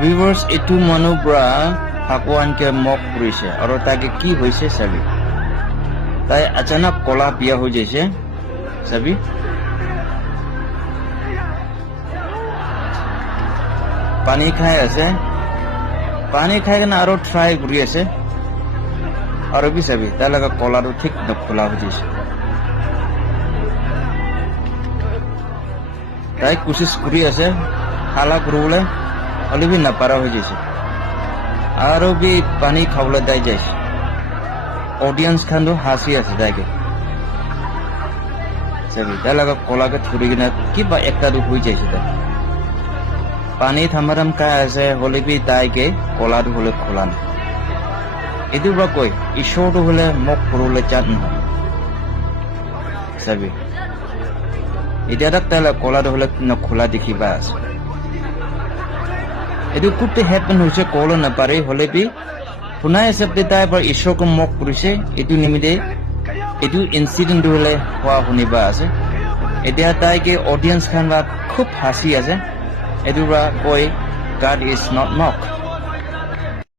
ভিউয়ার্স এটু মানুবরা ভগবানকে মক করেছে আর তাকে কি হয়েছে চাবি তাই আচানক কলা বিয়া হয়ে যাইছে চাবি পানি খাই আছে পানি খাই কেন আরো ট্রাই করি আছে আর কি চাবি তাই লাগা কলাটো ঠিক খোলা হয়ে যাইছে তাই কোশিশ করি আছে হালা করবলে হলে বি নাপারা হয়ে যাইছে আরো বি পানি খাবলে দাই যাইছে অডিয়েন্স খান হাসি আছে তাইকে চাবি তাই লাগা কলাকে থুরি কিনা কিবা একটা হয়ে যাইছে তাই পানি থামারাম খাই আছে হলে বি তাইকে কলাটো হলে খোলা না এটু বা কই ঈশ্বরটো হলে মোক করলে চাঁদ নহয় চাবি এতিয়া তাইলে কলাটো হলে খোলা দেখিবা আছে এটু কুটে হ্যাপেন হয়েছে কল নাপারে হলে বি শুনাই আছে তাই এবার ঈশ্বরকে মক করেছে এটু নিমিত্তে এটু ইনসিডেন্ট হলে হওয়া শুনিবা আছে এতিয়া তাইকে অডিয়েন্স খান বা খুব হাসি আছে এটু বা কই God is not mocked